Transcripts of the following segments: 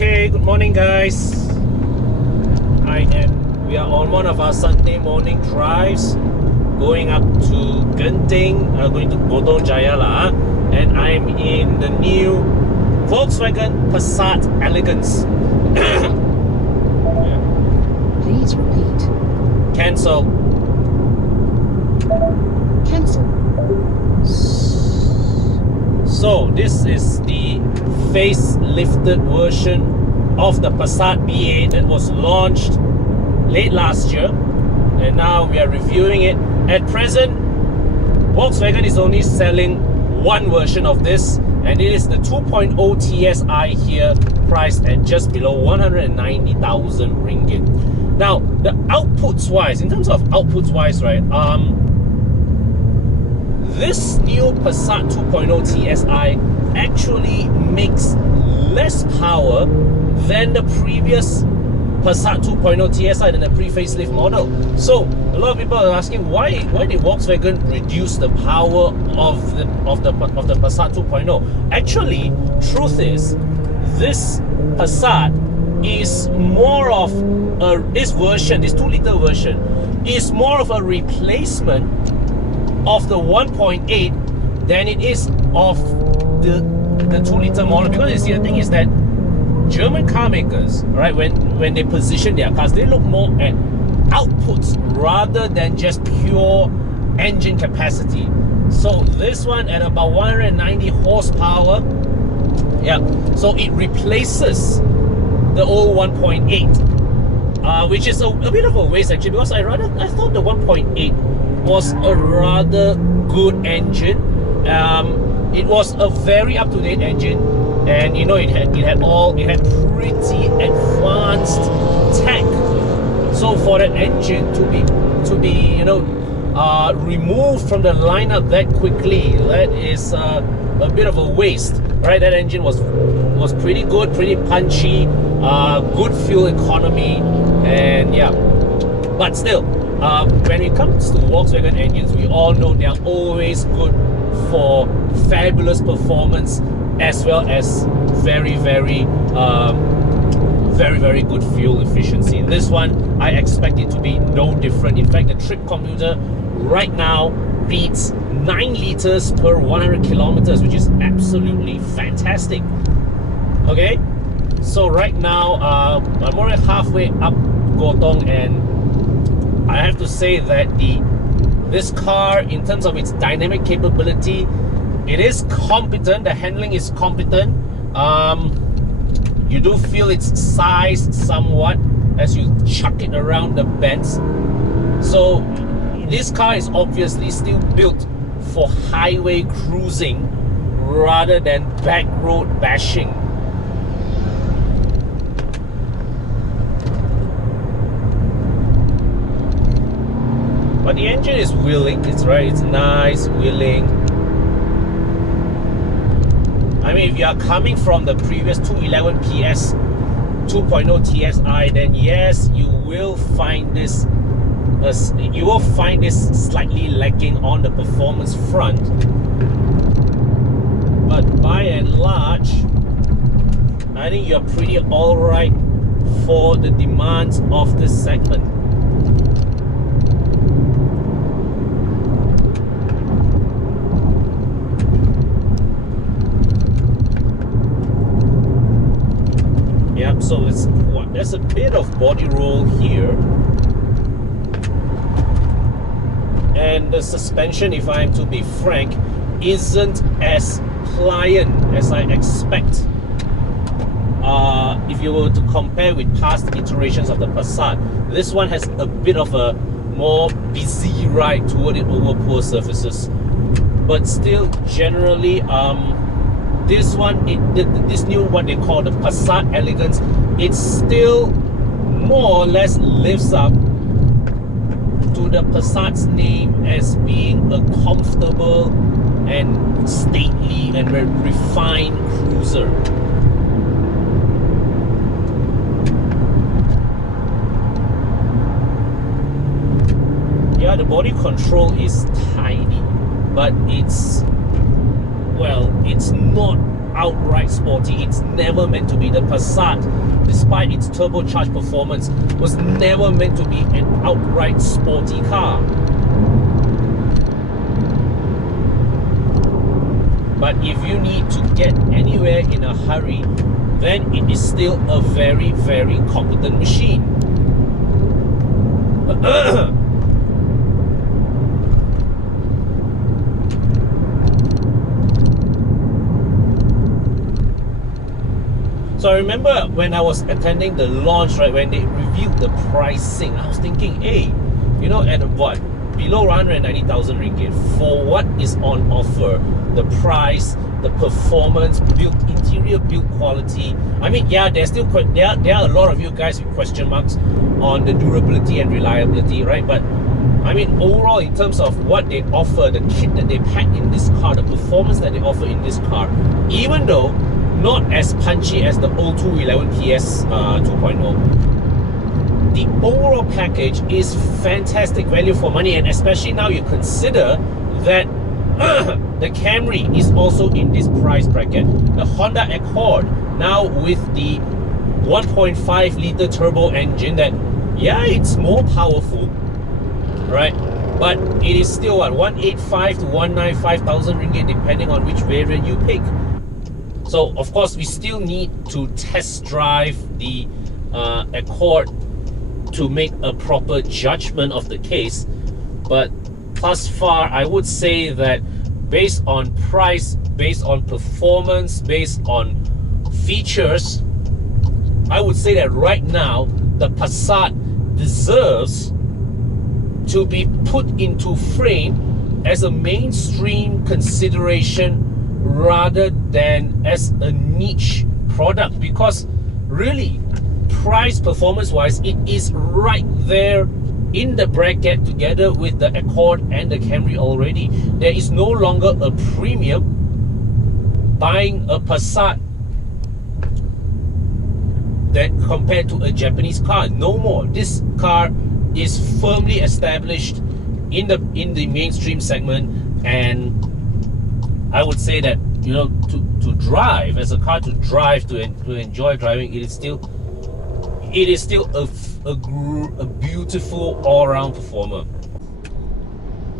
Okay, good morning guys. We are on one of our Sunday morning drives going up to Genting, going to Bodong Jaya lah, and I'm in the new Volkswagen Passat Elegance. Yeah. Please repeat. Cancel. Cancel. So this is the facelifted version of the Passat B8 that was launched late last year, and now we are reviewing it. At present, Volkswagen is only selling one version of this, and it is the 2.0 TSI here, priced at just below 190,000 ringgit. Now, the outputs wise, in terms of outputs wise, right, this new Passat 2.0 TSI actually makes less power than the previous Passat 2.0 TSI, than the pre-facelift model. So a lot of people are asking why did Volkswagen reduce the power of the Passat 2.0? Actually, truth is, this Passat is more of this 2-liter version is more of a replacement of the 1.8 than it is of the 2-liter model. Because you see, the thing is that German car makers, right, when they position their cars, they look more at outputs rather than just pure engine capacity. So this one at about 190 horsepower, yeah, so it replaces the old 1.8, which is a bit of a waste actually, because I thought the 1.8 was a rather good engine. It was a very up-to-date engine, and you know, it had pretty advanced tech. So for that engine to be removed from the lineup that quickly, that is a bit of a waste, right? That engine was pretty good, pretty punchy, good fuel economy, and yeah. But still, when it comes to Volkswagen engines, we all know they are always good for fabulous performance, as well as very good fuel efficiency. This one, I expect it to be no different. In fact, the trip computer right now beats 9 liters per 100 kilometers, which is absolutely fantastic. Okay, so right now I'm already halfway up Gotong, and I have to say that this car, in terms of its dynamic capability, it is competent. The handling is competent. You do feel its size somewhat as you chuck it around the bends. So this car is obviously still built for highway cruising rather than back road bashing. But the engine is willing, it's nice, willing. I mean, if you are coming from the previous 211 PS 2.0 TSI, then yes, you will find this slightly lacking on the performance front. But by and large, I think you're pretty alright for the demands of this segment. Yep, so there's a bit of body roll here, and the suspension, if I am to be frank, isn't as pliant as I expect. If you were to compare with past iterations of the Passat, this one has a bit of a more busy ride toward it over poor surfaces, but still generally this new, what they call the Passat Elegance, it still more or less lives up to the Passat's name as being a comfortable and stately and refined cruiser. Yeah, the body control is tiny, but it's not outright sporty. It's never meant to be. The Passat, despite its turbocharged performance, was never meant to be an outright sporty car. But if you need to get anywhere in a hurry, then it is still a very, very competent machine. So I remember when I was attending the launch, right, when they reviewed the pricing, I was thinking, hey, you know, at what? Below 190,000 ringgit for what is on offer, the price, the performance, interior build quality. I mean, yeah, there's still there are a lot of you guys with question marks on the durability and reliability, right? But I mean, overall, in terms of what they offer, the kit that they pack in this car, the performance that they offer in this car, even though not as punchy as the O211 PS 2.0. The overall package is fantastic value for money, and especially now you consider that the Camry is also in this price bracket. The Honda Accord now with the 1.5 liter turbo engine that, yeah, it's more powerful, right? But it is still what, 185 to 195,000 ringgit depending on which variant you pick. So of course we still need to test drive the Accord to make a proper judgment of the case, but thus far I would say that based on price, based on performance, based on features, I would say that right now the Passat deserves to be put into frame as a mainstream consideration rather than as a niche product, because really, price performance wise, it is right there in the bracket together with the Accord and the Camry already. There is no longer a premium buying a Passat that compared to a Japanese car. No more. This car is firmly established in the mainstream segment, and I would say that, you know, to drive as a car, to drive, to enjoy driving, it is still a beautiful all-round performer.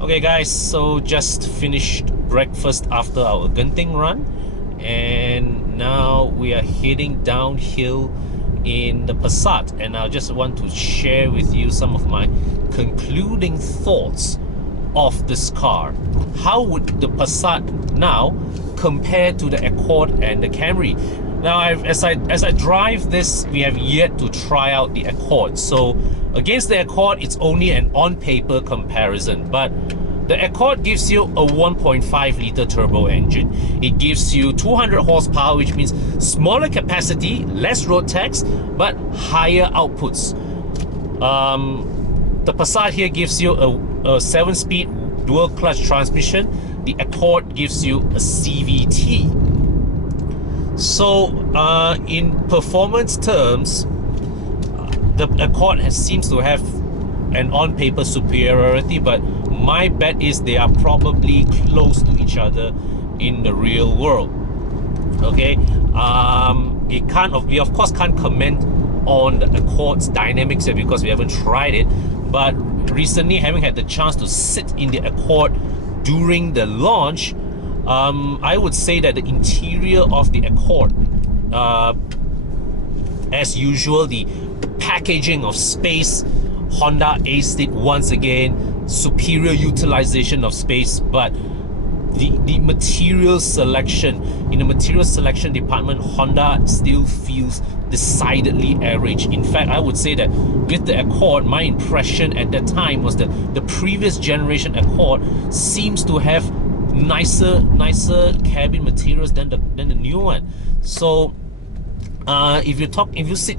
Okay guys, so just finished breakfast after our Genting Run, and now we are heading downhill in the Passat, and I just want to share with you some of my concluding thoughts of this car. How would the Passat now compare to the Accord and the Camry? Now, as I drive this, we have yet to try out the Accord. So against the Accord, it's only an on-paper comparison. But the Accord gives you a 1.5 liter turbo engine. It gives you 200 horsepower, which means smaller capacity, less road tax, but higher outputs. The Passat here gives you a 7-speed dual clutch transmission. The Accord gives you a CVT. So in performance terms, the Accord seems to have an on-paper superiority, but my bet is they are probably close to each other in the real world. Okay, we of course can't comment on the Accord's dynamics yet because we haven't tried it, but recently, having had the chance to sit in the Accord during the launch, I would say that the interior of the Accord, as usual, the packaging of space, Honda aced it once again, superior utilization of space, but the material selection, in the material selection department, Honda still feels decidedly average. In fact, I would say that with the Accord, my impression at that time was that the previous generation Accord seems to have nicer cabin materials than the new one. So if you sit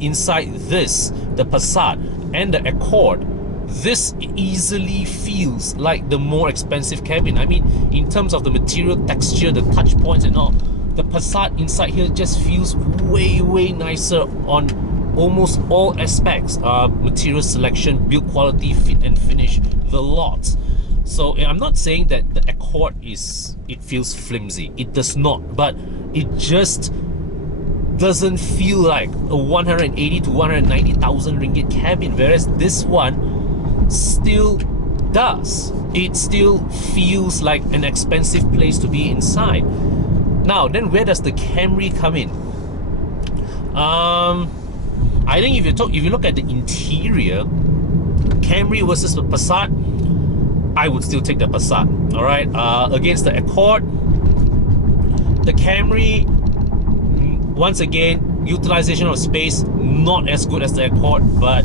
inside the Passat and the Accord, this easily feels like the more expensive cabin. I mean, in terms of the material texture, the touch points and all, the Passat inside here just feels way nicer on almost all aspects. Material selection, build quality, fit and finish, the lot. So I'm not saying that the Accord it feels flimsy. It does not, but it just doesn't feel like a 180 to 190,000 ringgit cabin, whereas this one still does. It still feels like an expensive place to be inside. Now, then where does the Camry come in? I think if you look at the interior, Camry versus the Passat, I would still take the Passat. All right, against the Accord, the Camry, once again, utilization of space not as good as the Accord, but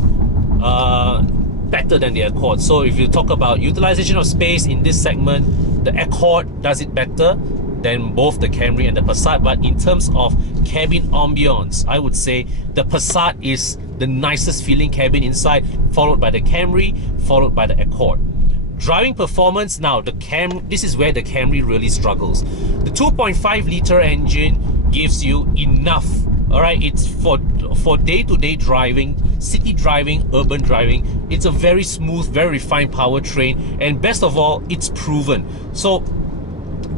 better than the Accord. So if you talk about utilization of space in this segment, the Accord does it better than both the Camry and the Passat. But in terms of cabin ambience, I would say the Passat is the nicest feeling cabin inside, followed by the Camry, followed by the Accord. Driving performance, now this is where the Camry really struggles. The 2.5 liter engine gives you enough. All right, it's for day-to-day driving, city driving, urban driving. It's a very smooth, very refined powertrain, and best of all, it's proven. So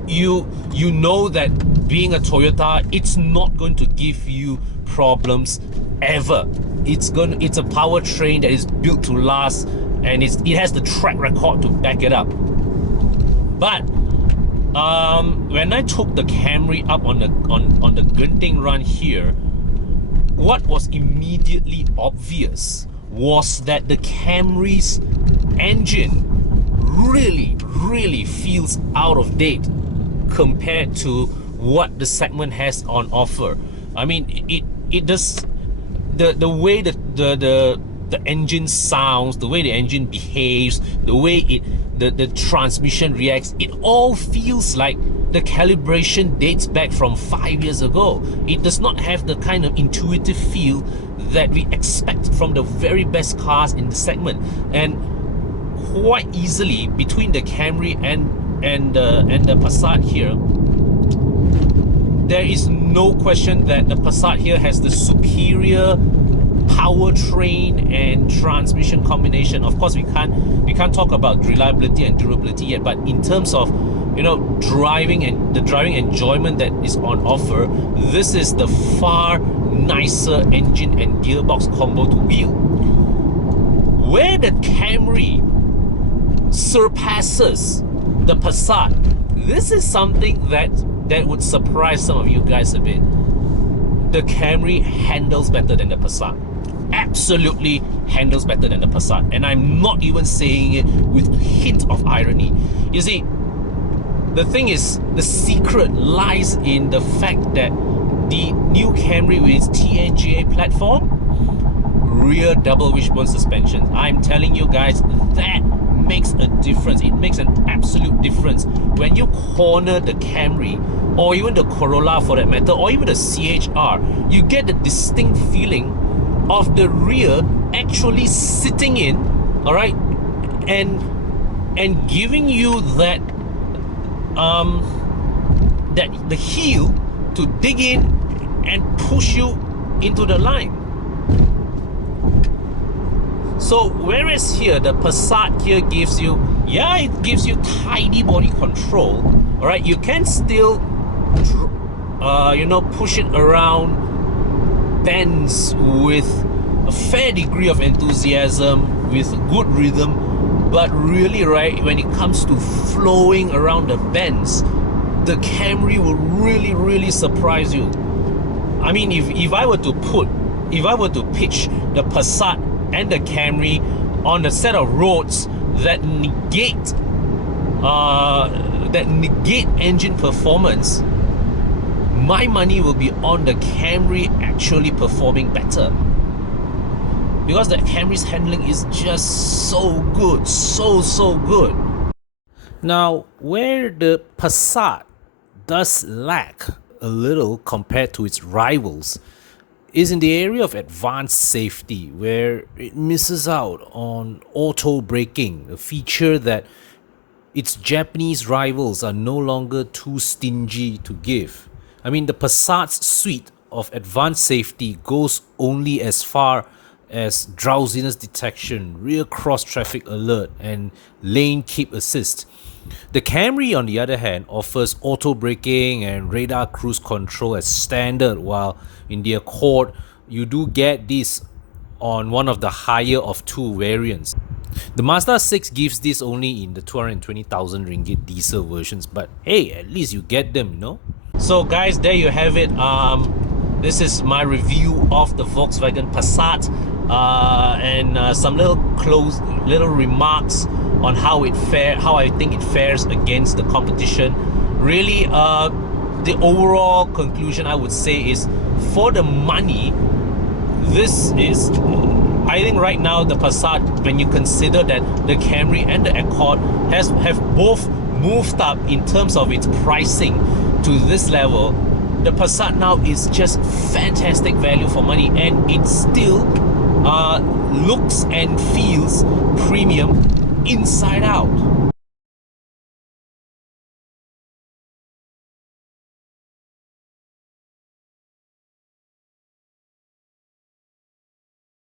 you know that being a Toyota, it's not going to give you problems ever. It's a powertrain that is built to last, and it has the track record to back it up. But when I took the Camry up on the Genting Run here, what was immediately obvious was that the Camry's engine really feels out of date compared to what the segment has on offer. I mean, it does, the way the engine sounds, the way the engine behaves, the way the transmission reacts, it all feels like the calibration dates back from 5 years ago. It does not have the kind of intuitive feel that we expect from the very best cars in the segment. And quite easily, between the Camry and the Passat here, there is no question that the Passat here has the superior powertrain and transmission combination. Of course, we can't talk about reliability and durability yet, but in terms of, you know, driving and the driving enjoyment that is on offer, this is the far nicer engine and gearbox combo to wheel. Where the Camry surpasses the Passat, this is something that would surprise some of you guys a bit. The Camry handles better than the Passat. Absolutely handles better than the Passat, and I'm not even saying it with a hint of irony. You see, the thing is, the secret lies in the fact that the new Camry with its TNGA platform, rear double wishbone suspension, I'm telling you guys, that makes a difference. It makes an absolute difference. When you corner the Camry, or even the Corolla for that matter, or even the CHR, you get the distinct feeling of the rear actually sitting in, all right, and giving you that the heel to dig in and push you into the line. So whereas here the Passat here gives you, yeah, it gives you tidy body control, all right, you can still you know, push it around bends with a fair degree of enthusiasm, with good rhythm, but really, right, when it comes to flowing around the bends, the Camry will really surprise you. I mean, if I were to pitch the Passat and the Camry on a set of roads that negate engine performance, my money will be on the Camry actually performing better, because the Camry's handling is just so good, so good. Now, where the Passat does lack a little compared to its rivals is in the area of advanced safety, where it misses out on auto braking, a feature that its Japanese rivals are no longer too stingy to give. I mean, the Passat's suite of advanced safety goes only as far as drowsiness detection, rear cross traffic alert, and lane keep assist. The Camry, on the other hand, offers auto braking and radar cruise control as standard, while in the Accord, you do get this on one of the higher of two variants. The Mazda 6 gives this only in the 220,000 ringgit diesel versions, but hey, at least you get them, you know? So guys, there you have it. This is my review of the Volkswagen Passat, and some little remarks on how I think it fares against the competition. Really, the overall conclusion I would say is, for the money, this is, I think right now the Passat, when you consider that the Camry and the Accord have both moved up in terms of its pricing to this level, the Passat now is just fantastic value for money, and it still looks and feels premium inside out.